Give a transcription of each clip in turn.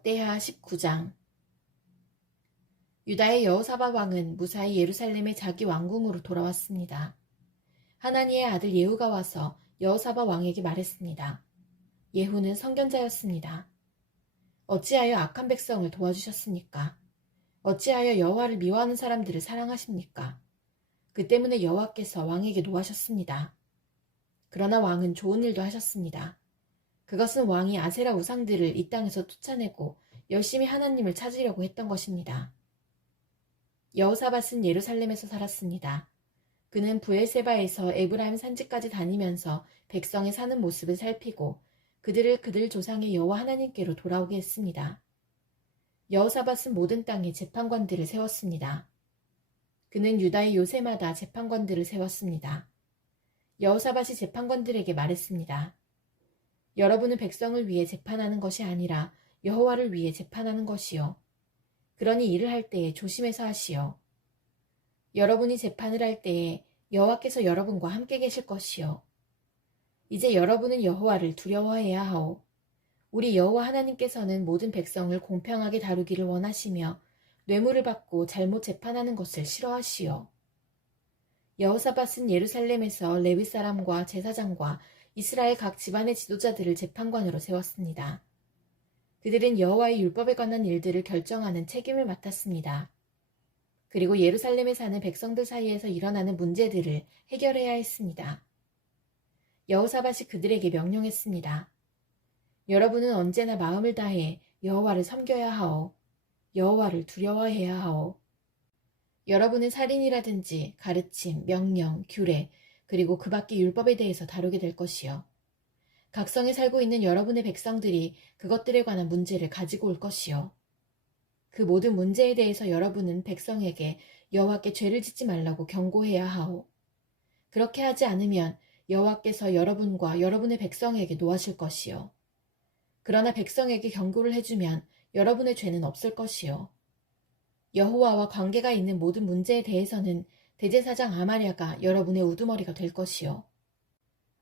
역대하 19장. 유다의 여호사밧 왕은 무사히 예루살렘의 자기 왕궁으로 돌아왔습니다. 하나니의 아들 예후가 와서 여호사밧 왕에게 말했습니다. 예후는 선견자였습니다. 어찌하여 악한 백성을 도와주셨습니까? 어찌하여 여호와를 미워하는 사람들을 사랑하십니까? 그 때문에 여호와께서 왕에게 노하셨습니다. 그러나 왕은 좋은 일도 하셨습니다. 그것은 왕이 아세라 우상들을 이 땅에서 쫓아내고 열심히 하나님을 찾으려고 했던 것입니다. 여호사밧은 예루살렘에서 살았습니다. 그는 브엘세바에서 에브라임 산지까지 다니면서 백성이 사는 모습을 살피고 그들을 그들 조상의 여호와 하나님께로 돌아오게 했습니다. 여호사밧은 모든 땅에 재판관들을 세웠습니다. 그는 유다의 요새마다 재판관들을 세웠습니다. 여호사밧이 재판관들에게 말했습니다. 여러분은 백성을 위해 재판하는 것이 아니라 여호와를 위해 재판하는 것이요. 그러니 일을 할 때에 조심해서 하시오. 여러분이 재판을 할 때에 여호와께서 여러분과 함께 계실 것이요. 이제 여러분은 여호와를 두려워해야 하오. 우리 여호와 하나님께서는 모든 백성을 공평하게 다루기를 원하시며 뇌물을 받고 잘못 재판하는 것을 싫어하시오. 여호사밧은 예루살렘에서 레위 사람과 제사장과 이스라엘 각 집안의 지도자들을 재판관으로 세웠습니다. 그들은 여호와의 율법에 관한 일들을 결정하는 책임을 맡았습니다. 그리고 예루살렘에 사는 백성들 사이에서 일어나는 문제들을 해결해야 했습니다. 여호사밧이 그들에게 명령했습니다. 여러분은 언제나 마음을 다해 여호와를 섬겨야 하오. 여호와를 두려워해야 하오. 여러분은 살인이라든지 가르침, 명령, 규례, 그리고 그 밖의 율법에 대해서 다루게 될 것이요. 각성에 살고 있는 여러분의 백성들이 그것들에 관한 문제를 가지고 올 것이요. 그 모든 문제에 대해서 여러분은 백성에게 여호와께 죄를 짓지 말라고 경고해야 하오. 그렇게 하지 않으면 여호와께서 여러분과 여러분의 백성에게 노하실 것이요. 그러나 백성에게 경고를 해주면 여러분의 죄는 없을 것이요. 여호와와 관계가 있는 모든 문제에 대해서는 대제사장 아마랴가 여러분의 우두머리가 될 것이요.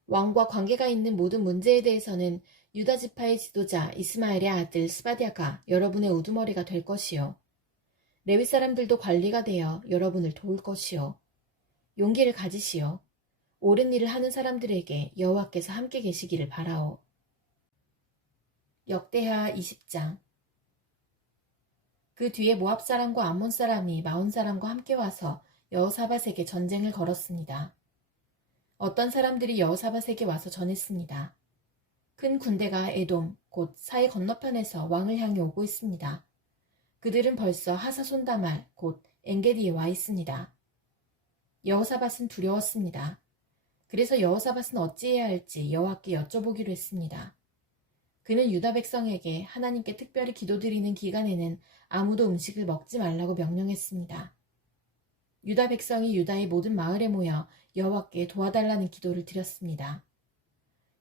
왕과 관계가 있는 모든 문제에 대해서는 유다 지파의 지도자 이스마엘의 아들 스바디아가 여러분의 우두머리가 될 것이요. 레위 사람들도 관리가 되어 여러분을 도울 것이요. 용기를 가지시오. 옳은 일을 하는 사람들에게 여호와께서 함께 계시기를 바라오. 역대하 20장. 그 뒤에 모압 사람과 암몬 사람이 마온 사람과 함께 와서 여호사밧에게 전쟁을 걸었습니다. 어떤 사람들이 여호사밧에게 와서 전했습니다. 큰 군대가 에돔, 곧 사해 건너편에서 왕을 향해 오고 있습니다. 그들은 벌써 하사손다말, 곧 엔게디에 와 있습니다. 여호사밧은 두려웠습니다. 그래서 여호사밧은 어찌해야 할지 여호와께 여쭤보기로 했습니다. 그는 유다 백성에게 하나님께 특별히 기도드리는 기간에는 아무도 음식을 먹지 말라고 명령했습니다. 유다 백성이 유다의 모든 마을에 모여 여호와께 도와달라는 기도를 드렸습니다.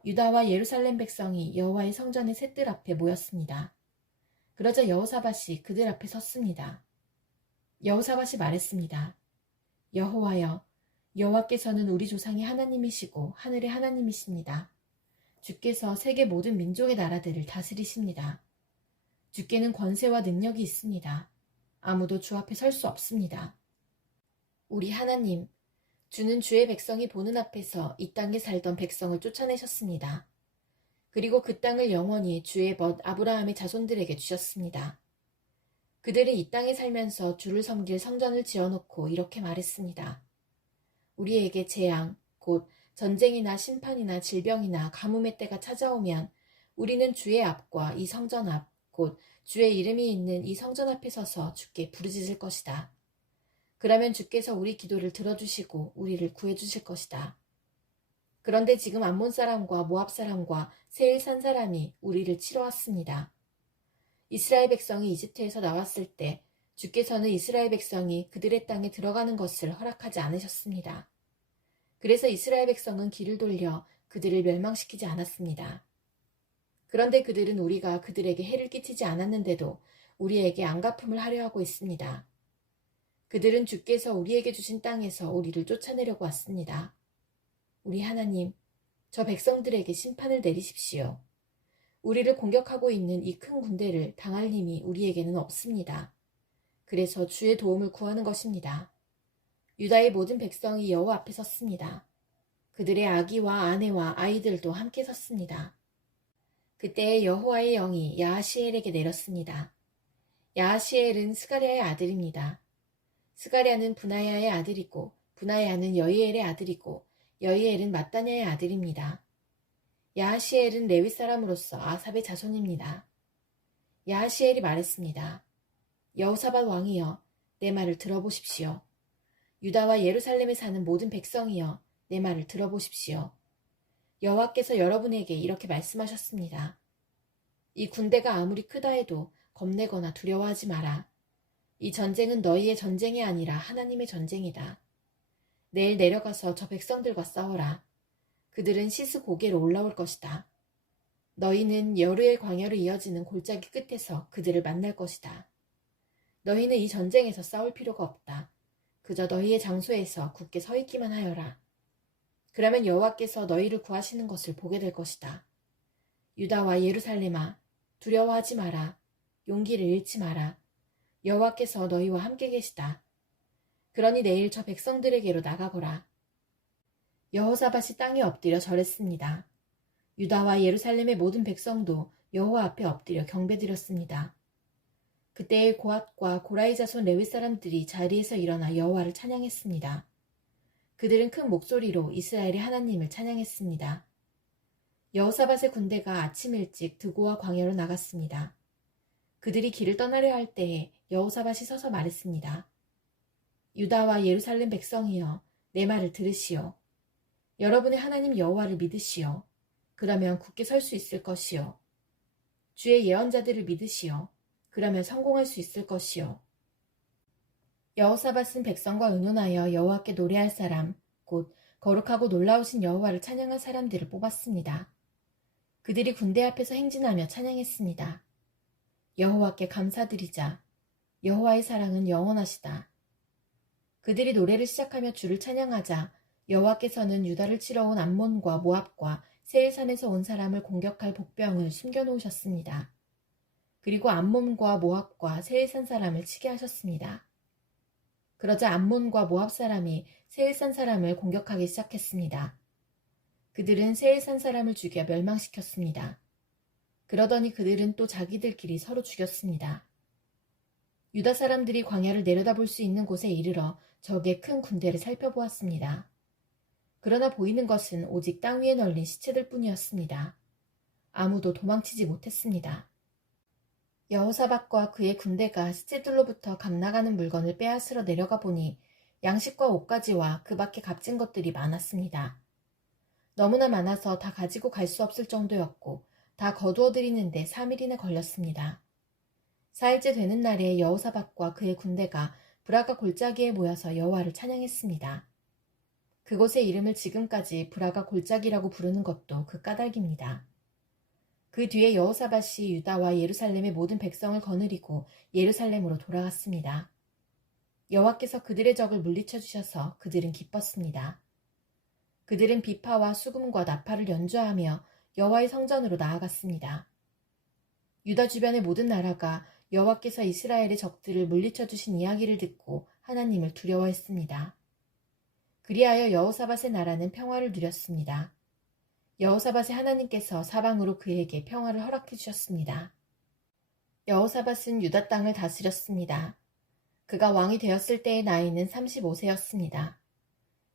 유다와 예루살렘 백성이 여호와의 성전의 셋들 앞에 모였습니다. 그러자 여호사밧이 그들 앞에 섰습니다. 여호사밧이 말했습니다. 여호와여, 여호와께서는 우리 조상의 하나님이시고 하늘의 하나님이십니다. 주께서 세계 모든 민족의 나라들을 다스리십니다. 주께는 권세와 능력이 있습니다. 아무도 주 앞에 설 수 없습니다. 우리 하나님, 주는 주의 백성이 보는 앞에서 이 땅에 살던 백성을 쫓아내셨습니다. 그리고 그 땅을 영원히 주의 벗 아브라함의 자손들에게 주셨습니다. 그들은 이 땅에 살면서 주를 섬길 성전을 지어놓고 이렇게 말했습니다. 우리에게 재앙, 곧 전쟁이나 심판이나 질병이나 가뭄의 때가 찾아오면 우리는 주의 앞과 이 성전 앞, 곧 주의 이름이 있는 이 성전 앞에 서서 주께 부르짖을 것이다. 그러면 주께서 우리 기도를 들어주시고 우리를 구해주실 것이다. 그런데 지금 암몬 사람과 모압 사람과 세일산 사람이 우리를 치러 왔습니다. 이스라엘 백성이 이집트에서 나왔을 때 주께서는 이스라엘 백성이 그들의 땅에 들어가는 것을 허락하지 않으셨습니다. 그래서 이스라엘 백성은 길을 돌려 그들을 멸망시키지 않았습니다. 그런데 그들은 우리가 그들에게 해를 끼치지 않았는데도 우리에게 안갚음을 하려 하고 있습니다. 그들은 주께서 우리에게 주신 땅에서 우리를 쫓아내려고 왔습니다. 우리 하나님, 저 백성들에게 심판을 내리십시오. 우리를 공격하고 있는 이 큰 군대를 당할 힘이 우리에게는 없습니다. 그래서 주의 도움을 구하는 것입니다. 유다의 모든 백성이 여호와 앞에 섰습니다. 그들의 아기와 아내와 아이들도 함께 섰습니다. 그때 여호와의 영이 야하시엘에게 내렸습니다. 야하시엘은 스가랴의 아들입니다. 스가랴는 분하야의 아들이고 분하야는 여이엘의 아들이고 여이엘은 마따냐의 아들입니다. 야하시엘은 레위 사람으로서 아삽의 자손입니다. 야하시엘이 말했습니다. 여호사밧 왕이여, 내 말을 들어보십시오. 유다와 예루살렘에 사는 모든 백성이여, 내 말을 들어보십시오. 여호와께서 여러분에게 이렇게 말씀하셨습니다. 이 군대가 아무리 크다 해도 겁내거나 두려워하지 마라. 이 전쟁은 너희의 전쟁이 아니라 하나님의 전쟁이다. 내일 내려가서 저 백성들과 싸워라. 그들은 시스 고개로 올라올 것이다. 너희는 여르엘 광야로 이어지는 골짜기 끝에서 그들을 만날 것이다. 너희는 이 전쟁에서 싸울 필요가 없다. 그저 너희의 장소에서 굳게 서 있기만 하여라. 그러면 여호와께서 너희를 구하시는 것을 보게 될 것이다. 유다와 예루살렘아, 두려워하지 마라. 용기를 잃지 마라. 여호와께서 너희와 함께 계시다. 그러니 내일 저 백성들에게로 나가거라. 여호사밧이 땅에 엎드려 절했습니다. 유다와 예루살렘의 모든 백성도 여호와 앞에 엎드려 경배드렸습니다. 그때 고핫과 고라이 자손 레위 사람들이 자리에서 일어나 여호와를 찬양했습니다. 그들은 큰 목소리로 이스라엘의 하나님을 찬양했습니다. 여호사밧의 군대가 아침 일찍 드고와 광야로 나갔습니다. 그들이 길을 떠나려 할 때에 여호사밧이 서서 말했습니다. 유다와 예루살렘 백성이여, 내 말을 들으시오. 여러분의 하나님 여호와를 믿으시오. 그러면 굳게 설 수 있을 것이요. 주의 예언자들을 믿으시오. 그러면 성공할 수 있을 것이요. 여호사밧은 백성과 의논하여 여호와께 노래할 사람, 곧 거룩하고 놀라우신 여호와를 찬양할 사람들을 뽑았습니다. 그들이 군대 앞에서 행진하며 찬양했습니다. 여호와께 감사드리자. 여호와의 사랑은 영원하시다. 그들이 노래를 시작하며 주를 찬양하자 여호와께서는 유다를 치러 온 암몬과 모압과 세일산에서 온 사람을 공격할 복병을 숨겨놓으셨습니다. 그리고 암몬과 모압과 세일산 사람을 치게 하셨습니다. 그러자 암몬과 모압 사람이 세일산 사람을 공격하기 시작했습니다. 그들은 세일산 사람을 죽여 멸망시켰습니다. 그러더니 그들은 또 자기들끼리 서로 죽였습니다. 유다 사람들이 광야를 내려다볼 수 있는 곳에 이르러 적의 큰 군대를 살펴보았습니다. 그러나 보이는 것은 오직 땅 위에 널린 시체들 뿐이었습니다. 아무도 도망치지 못했습니다. 여호사밧과 그의 군대가 시체들로부터 감나가는 물건을 빼앗으러 내려가 보니 양식과 옷가지와 그 밖에 값진 것들이 많았습니다. 너무나 많아서 다 가지고 갈 수 없을 정도였고 다 거두어 들이는데 3일이나 걸렸습니다. 4일째 되는 날에 여호사밧과 그의 군대가 브라가 골짜기에 모여서 여호와를 찬양했습니다. 그곳의 이름을 지금까지 브라가 골짜기라고 부르는 것도 그 까닭입니다. 그 뒤에 여호사밧이 유다와 예루살렘의 모든 백성을 거느리고 예루살렘으로 돌아갔습니다. 여호와께서 그들의 적을 물리쳐 주셔서 그들은 기뻤습니다. 그들은 비파와 수금과 나팔을 연주하며 여호와의 성전으로 나아갔습니다. 유다 주변의 모든 나라가 여호와께서 이스라엘의 적들을 물리쳐 주신 이야기를 듣고 하나님을 두려워했습니다. 그리하여 여호사밧의 나라는 평화를 누렸습니다. 여호사밧의 하나님께서 사방으로 그에게 평화를 허락해 주셨습니다. 여호사밧은 유다 땅을 다스렸습니다. 그가 왕이 되었을 때의 나이는 35세였습니다.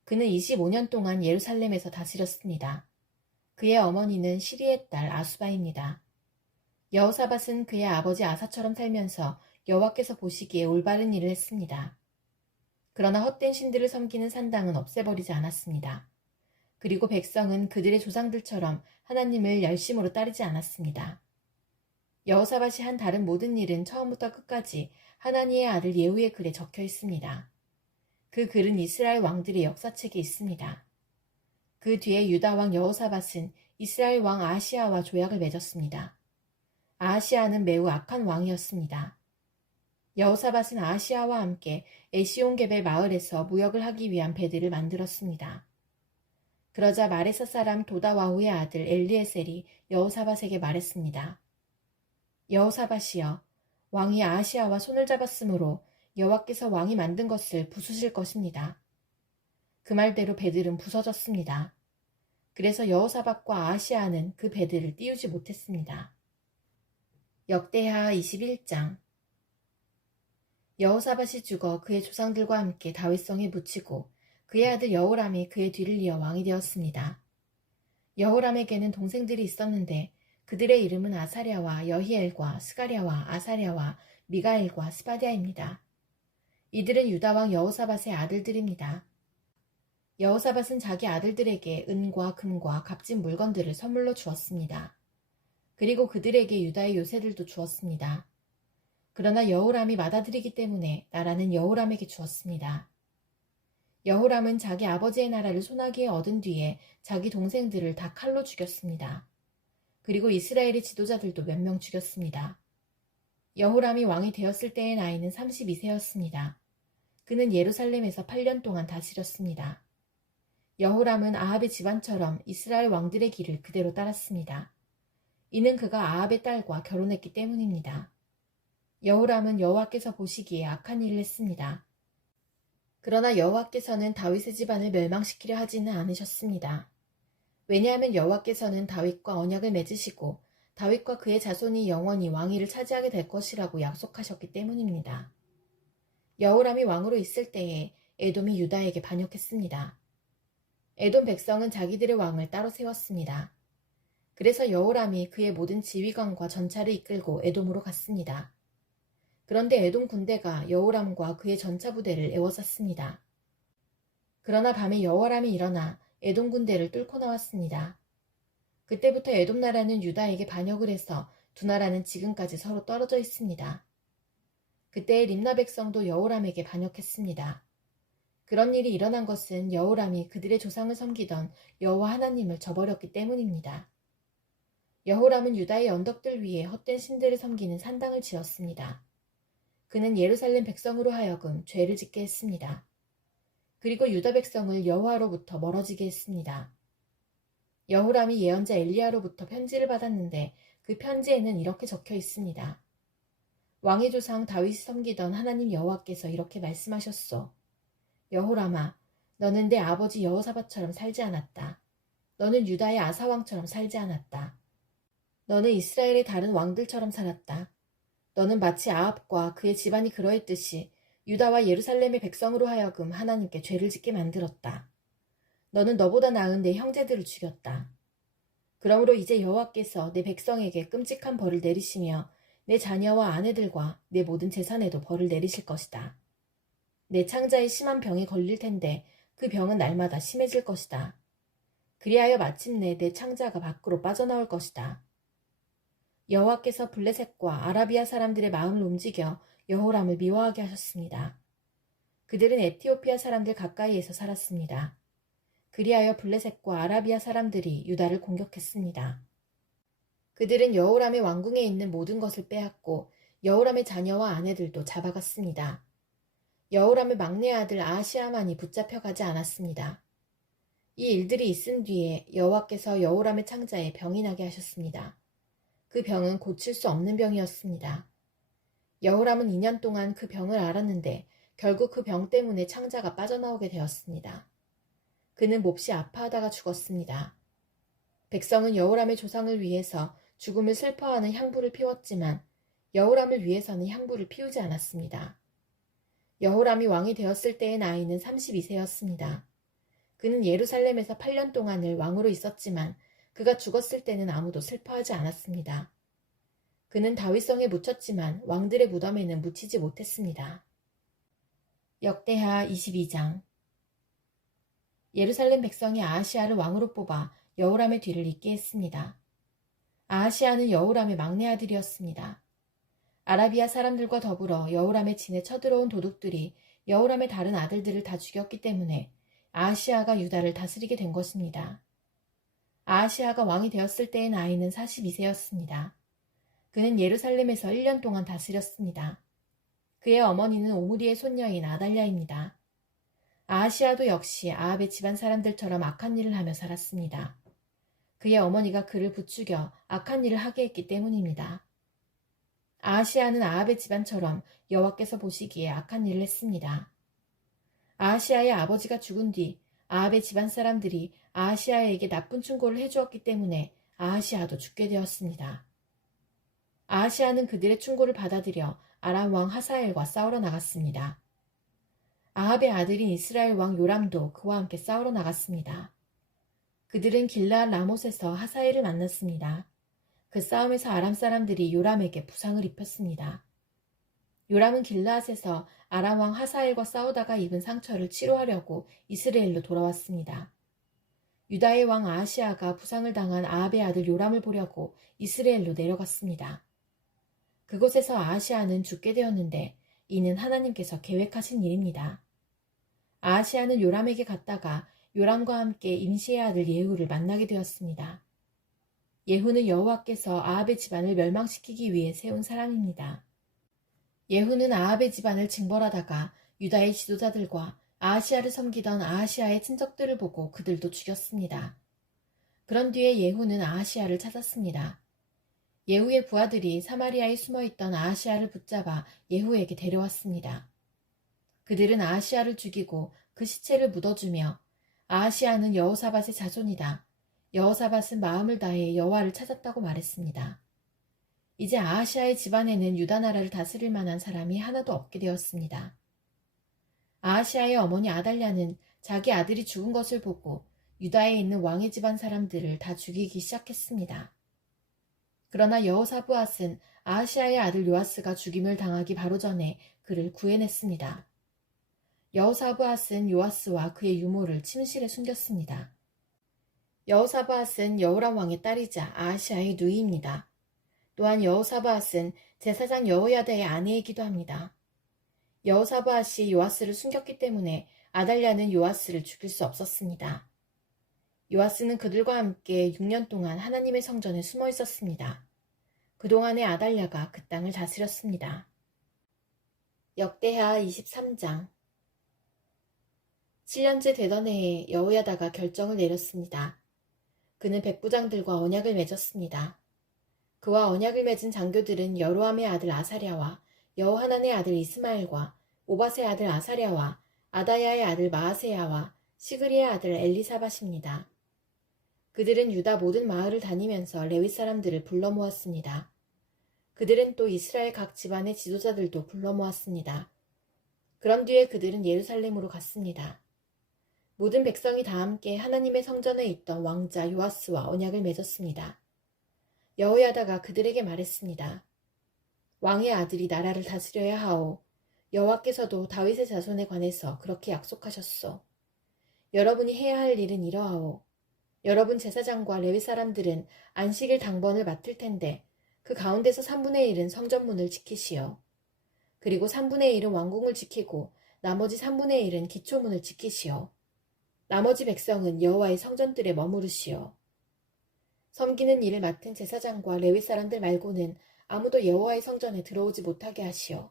그는 25년 동안 예루살렘에서 다스렸습니다. 그의 어머니는 시리의 딸 아수바입니다. 여호사밧은 그의 아버지 아사처럼 살면서 여호와께서 보시기에 올바른 일을 했습니다. 그러나 헛된 신들을 섬기는 산당은 없애버리지 않았습니다. 그리고 백성은 그들의 조상들처럼 하나님을 열심으로 따르지 않았습니다. 여호사밧이 한 다른 모든 일은 처음부터 끝까지 하나니의 아들 예후의 글에 적혀 있습니다. 그 글은 이스라엘 왕들의 역사책에 있습니다. 그 뒤에 유다 왕 여호사밧은 이스라엘 왕 아하시아와 조약을 맺었습니다. 아하시아는 매우 악한 왕이었습니다. 여호사밧은 아하시아와 함께 에시온게벨 마을에서 무역을 하기 위한 배들을 만들었습니다. 그러자 마레사 사람 도다와후의 아들 엘리에셀이 여호사밧에게 말했습니다. 여호사밧이여, 왕이 아하시아와 손을 잡았으므로 여호와께서 왕이 만든 것을 부수실 것입니다. 그 말대로 배들은 부서졌습니다. 그래서 여호사밧과 아하시아는 그 배들을 띄우지 못했습니다. 역대하 21장. 여호사밧이 죽어 그의 조상들과 함께 다윗성에 묻히고 그의 아들 여호람이 그의 뒤를 이어 왕이 되었습니다. 여호람에게는 동생들이 있었는데 그들의 이름은 아사랴와 여히엘과 스가랴와 아사랴와 미가엘과 스바디아입니다. 이들은 유다왕 여호사밧의 아들들입니다. 여호사밧은 자기 아들들에게 은과 금과 값진 물건들을 선물로 주었습니다. 그리고 그들에게 유다의 요새들도 주었습니다. 그러나 여호람이 맏아들이기 때문에 나라는 여호람에게 주었습니다. 여호람은 자기 아버지의 나라를 소나기에 얻은 뒤에 자기 동생들을 다 칼로 죽였습니다. 그리고 이스라엘의 지도자들도 몇 명 죽였습니다. 여호람이 왕이 되었을 때의 나이는 32세였습니다. 그는 예루살렘에서 8년 동안 다스렸습니다. 여호람은 아합의 집안처럼 이스라엘 왕들의 길을 그대로 따랐습니다. 이는 그가 아합의 딸과 결혼했기 때문입니다. 여호람은 여호와께서 보시기에 악한 일을 했습니다. 그러나 여호와께서는 다윗의 집안을 멸망시키려 하지는 않으셨습니다. 왜냐하면 여호와께서는 다윗과 언약을 맺으시고 다윗과 그의 자손이 영원히 왕위를 차지하게 될 것이라고 약속하셨기 때문입니다. 여호람이 왕으로 있을 때에 에돔이 유다에게 반역했습니다. 에돔 백성은 자기들의 왕을 따로 세웠습니다. 그래서 여호람이 그의 모든 지휘관과 전차를 이끌고 에돔으로 갔습니다. 그런데 에돔 군대가 여호람과 그의 전차 부대를 에워쌌습니다. 그러나 밤에 여호람이 일어나 에돔 군대를 뚫고 나왔습니다. 그때부터 에돔 나라는 유다에게 반역을 해서 두 나라는 지금까지 서로 떨어져 있습니다. 그때의 림나 백성도 여호람에게 반역했습니다. 그런 일이 일어난 것은 여호람이 그들의 조상을 섬기던 여호와 하나님을 저버렸기 때문입니다. 여호람은 유다의 언덕들 위에 헛된 신들을 섬기는 산당을 지었습니다. 그는 예루살렘 백성으로 하여금 죄를 짓게 했습니다. 그리고 유다 백성을 여호와로부터 멀어지게 했습니다. 여호람이 예언자 엘리야로부터 편지를 받았는데 그 편지에는 이렇게 적혀 있습니다. 왕의 조상 다윗이 섬기던 하나님 여호와께서 이렇게 말씀하셨소. 여호람아, 너는 내 아버지 여호사밧처럼 살지 않았다. 너는 유다의 아사왕처럼 살지 않았다. 너는 이스라엘의 다른 왕들처럼 살았다. 너는 마치 아합과 그의 집안이 그러했듯이 유다와 예루살렘의 백성으로 하여금 하나님께 죄를 짓게 만들었다. 너는 너보다 나은 내 형제들을 죽였다. 그러므로 이제 여호와께서 내 백성에게 끔찍한 벌을 내리시며 내 자녀와 아내들과 내 모든 재산에도 벌을 내리실 것이다. 내 창자에 심한 병에 걸릴 텐데 그 병은 날마다 심해질 것이다. 그리하여 마침내 내 창자가 밖으로 빠져나올 것이다. 여호와께서 블레셋과 아라비아 사람들의 마음을 움직여 여호람을 미워하게 하셨습니다. 그들은 에티오피아 사람들 가까이에서 살았습니다. 그리하여 블레셋과 아라비아 사람들이 유다를 공격했습니다. 그들은 여호람의 왕궁에 있는 모든 것을 빼앗고 여호람의 자녀와 아내들도 잡아갔습니다. 여호람의 막내 아들 아하시아만이 붙잡혀가지 않았습니다. 이 일들이 있은 뒤에 여호와께서 여호람의 창자에 병이 나게 하셨습니다. 그 병은 고칠 수 없는 병이었습니다. 여호람은 2년 동안 그 병을 앓았는데 결국 그 병 때문에 창자가 빠져나오게 되었습니다. 그는 몹시 아파하다가 죽었습니다. 백성은 여호람의 조상을 위해서 죽음을 슬퍼하는 향부를 피웠지만 여호람을 위해서는 향부를 피우지 않았습니다. 여호람이 왕이 되었을 때의 나이는 32세였습니다. 그는 예루살렘에서 8년 동안을 왕으로 있었지만 그가 죽었을 때는 아무도 슬퍼하지 않았습니다. 그는 다윗성에 묻혔지만 왕들의 무덤에는 묻히지 못했습니다. 역대하 22장. 예루살렘 백성이 아하시아를 왕으로 뽑아 여호람의 뒤를 잇게 했습니다. 아하시아는 여호람의 막내 아들이었습니다. 아라비아 사람들과 더불어 여호람의 진에 쳐들어온 도둑들이 여호람의 다른 아들들을 다 죽였기 때문에 아하시아가 유다를 다스리게 된 것입니다. 아하시아가 왕이 되었을 때의 나이는 42세였습니다. 그는 예루살렘에서 1년 동안 다스렸습니다. 그의 어머니는 오므리의 손녀인 아달랴입니다. 아하시아도 역시 아합의 집안 사람들처럼 악한 일을 하며 살았습니다. 그의 어머니가 그를 부추겨 악한 일을 하게 했기 때문입니다. 아하시아는 아합의 집안처럼 여호와께서 보시기에 악한 일을 했습니다. 아하시아의 아버지가 죽은 뒤 아합의 집안 사람들이 아하시아에게 나쁜 충고를 해주었기 때문에 아하시아도 죽게 되었습니다. 아하시아는 그들의 충고를 받아들여 아람 왕 하사엘과 싸우러 나갔습니다. 아합의 아들인 이스라엘 왕 요람도 그와 함께 싸우러 나갔습니다. 그들은 길르앗 라못에서 하사엘을 만났습니다. 그 싸움에서 아람 사람들이 요람에게 부상을 입혔습니다. 요람은 길르앗에서 아람 왕 하사엘과 싸우다가 입은 상처를 치료하려고 이스라엘로 돌아왔습니다. 유다의 왕 아하시아가 부상을 당한 아합의 아들 요람을 보려고 이스라엘로 내려갔습니다. 그곳에서 아하시아는 죽게 되었는데 이는 하나님께서 계획하신 일입니다. 아하시아는 요람에게 갔다가 요람과 함께 임시의 아들 예후를 만나게 되었습니다. 예후는 여호와께서 아합의 집안을 멸망시키기 위해 세운 사람입니다. 예후는 아합의 집안을 징벌하다가 유다의 지도자들과 아하시아를 섬기던 아하시아의 친척들을 보고 그들도 죽였습니다. 그런 뒤에 예후는 아하시아를 찾았습니다. 예후의 부하들이 사마리아에 숨어있던 아하시아를 붙잡아 예후에게 데려왔습니다. 그들은 아하시아를 죽이고 그 시체를 묻어주며 아하시아는 여호사밧의 자손이다. 여호사밧은 마음을 다해 여호와를 찾았다고 말했습니다. 이제 아하시아의 집안에는 유다 나라를 다스릴 만한 사람이 하나도 없게 되었습니다. 아하시아의 어머니 아달랴는 자기 아들이 죽은 것을 보고 유다에 있는 왕의 집안 사람들을 다 죽이기 시작했습니다. 그러나 여호사브앗은 아하시아의 아들 요아스가 죽임을 당하기 바로 전에 그를 구해냈습니다. 여호사브앗은 요아스와 그의 유모를 침실에 숨겼습니다. 여호사브앗은 여호람 왕의 딸이자 아하시아의 누이입니다. 또한 여호사브앗은 제사장 여호야다의 아내이기도 합니다. 여호사브앗이 요아스를 숨겼기 때문에 아달랴는 요아스를 죽일 수 없었습니다. 요아스는 그들과 함께 6년 동안 하나님의 성전에 숨어 있었습니다. 그동안에 아달랴가 그 땅을 다스렸습니다. 역대하 23장 7년째 되던 해에 여호야다가 결정을 내렸습니다. 그는 백부장들과 언약을 맺었습니다. 그와 언약을 맺은 장교들은 여로함의 아들 아사랴와 여호하난의 아들 이스마엘과 오밧의 아들 아사랴와 아다야의 아들 마아세야와 시그리의 아들 엘리사밧입니다. 그들은 유다 모든 마을을 다니면서 레위 사람들을 불러 모았습니다. 그들은 또 이스라엘 각 집안의 지도자들도 불러 모았습니다. 그런 뒤에 그들은 예루살렘으로 갔습니다. 모든 백성이 다 함께 하나님의 성전에 있던 왕자 요아스와 언약을 맺었습니다. 여호야다가 그들에게 말했습니다. 왕의 아들이 나라를 다스려야 하오. 여호와께서도 다윗의 자손에 관해서 그렇게 약속하셨소. 여러분이 해야 할 일은 이러하오. 여러분 제사장과 레위 사람들은 안식일 당번을 맡을 텐데 그 가운데서 3분의 1은 성전문을 지키시오. 그리고 3분의 1은 왕궁을 지키고 나머지 3분의 1은 기초문을 지키시오. 나머지 백성은 여호와의 성전들에 머무르시오. 섬기는 일을 맡은 제사장과 레위 사람들 말고는 아무도 여호와의 성전에 들어오지 못하게 하시오.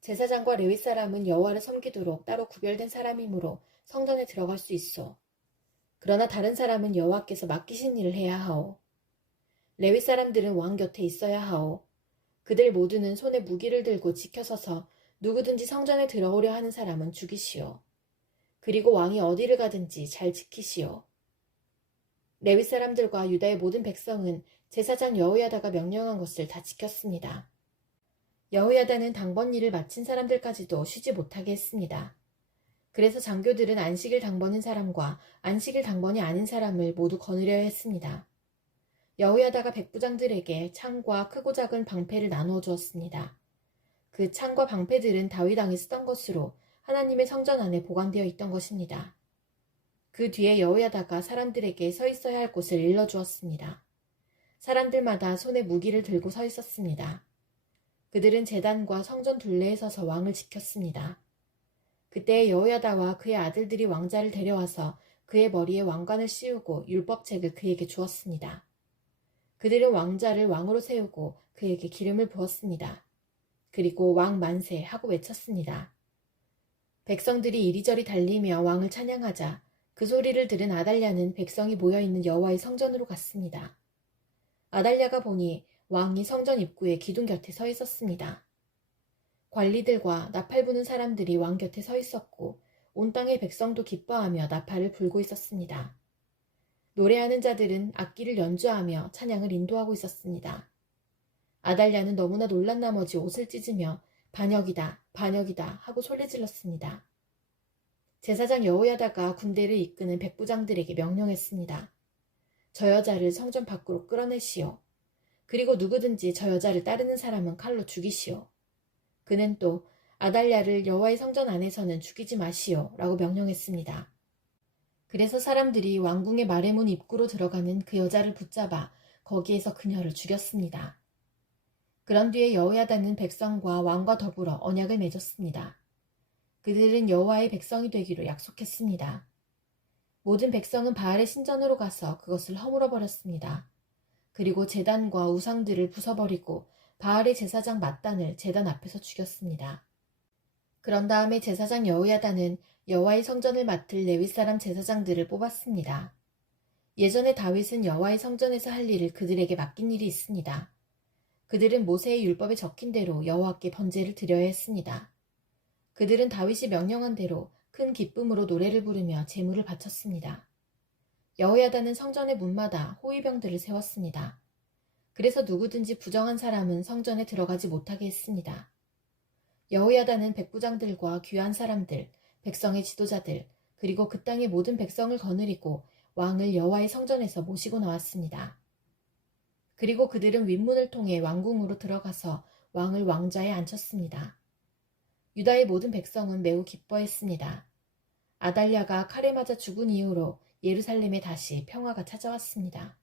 제사장과 레위 사람은 여호와를 섬기도록 따로 구별된 사람이므로 성전에 들어갈 수 있어. 그러나 다른 사람은 여호와께서 맡기신 일을 해야 하오. 레위 사람들은 왕 곁에 있어야 하오. 그들 모두는 손에 무기를 들고 지켜서서 누구든지 성전에 들어오려 하는 사람은 죽이시오. 그리고 왕이 어디를 가든지 잘 지키시오. 레위 사람들과 유다의 모든 백성은 제사장 여호야다가 명령한 것을 다 지켰습니다. 여호야다는 당번 일을 마친 사람들까지도 쉬지 못하게 했습니다. 그래서 장교들은 안식일 당번인 사람과 안식일 당번이 아닌 사람을 모두 거느려야 했습니다. 여호야다가 백부장들에게 창과 크고 작은 방패를 나누어 주었습니다. 그 창과 방패들은 다윗 왕이 쓰던 것으로 하나님의 성전 안에 보관되어 있던 것입니다. 그 뒤에 여호야다가 사람들에게 서 있어야 할 곳을 일러주었습니다. 사람들마다 손에 무기를 들고 서 있었습니다. 그들은 제단과 성전 둘레에 서서 왕을 지켰습니다. 그때 여호야다와 그의 아들들이 왕자를 데려와서 그의 머리에 왕관을 씌우고 율법책을 그에게 주었습니다. 그들은 왕자를 왕으로 세우고 그에게 기름을 부었습니다. 그리고 왕 만세 하고 외쳤습니다. 백성들이 이리저리 달리며 왕을 찬양하자 그 소리를 들은 아달랴는 백성이 모여있는 여호와의 성전으로 갔습니다. 아달랴가 보니 왕이 성전 입구에 기둥 곁에 서 있었습니다. 관리들과 나팔 부는 사람들이 왕 곁에 서 있었고 온 땅의 백성도 기뻐하며 나팔을 불고 있었습니다. 노래하는 자들은 악기를 연주하며 찬양을 인도하고 있었습니다. 아달랴는 너무나 놀란 나머지 옷을 찢으며 반역이다, 반역이다 하고 소리질렀습니다. 제사장 여호야다가 군대를 이끄는 백부장들에게 명령했습니다. 저 여자를 성전 밖으로 끌어내시오. 그리고 누구든지 저 여자를 따르는 사람은 칼로 죽이시오. 그는 또 아달랴를 여호와의 성전 안에서는 죽이지 마시오 라고 명령했습니다. 그래서 사람들이 왕궁의 마레문 입구로 들어가는 그 여자를 붙잡아 거기에서 그녀를 죽였습니다. 그런 뒤에 여호야다는 백성과 왕과 더불어 언약을 맺었습니다. 그들은 여호와의 백성이 되기로 약속했습니다. 모든 백성은 바알의 신전으로 가서 그것을 허물어 버렸습니다. 그리고 제단과 우상들을 부숴버리고 바알의 제사장 맏단을 제단 앞에서 죽였습니다. 그런 다음에 제사장 여호야다는 여호와의 성전을 맡을 레위 사람 제사장들을 뽑았습니다. 예전에 다윗은 여호와의 성전에서 할 일을 그들에게 맡긴 일이 있습니다. 그들은 모세의 율법에 적힌 대로 여호와께 번제를 드려야 했습니다. 그들은 다윗이 명령한 대로 큰 기쁨으로 노래를 부르며 제물을 바쳤습니다. 여호야다는 성전의 문마다 호위병들을 세웠습니다. 그래서 누구든지 부정한 사람은 성전에 들어가지 못하게 했습니다. 여호야다는 백부장들과 귀한 사람들, 백성의 지도자들, 그리고 그 땅의 모든 백성을 거느리고 왕을 여호와의 성전에서 모시고 나왔습니다. 그리고 그들은 윗문을 통해 왕궁으로 들어가서 왕을 왕좌에 앉혔습니다. 유다의 모든 백성은 매우 기뻐했습니다. 아달랴가 칼에 맞아 죽은 이후로 예루살렘에 다시 평화가 찾아왔습니다.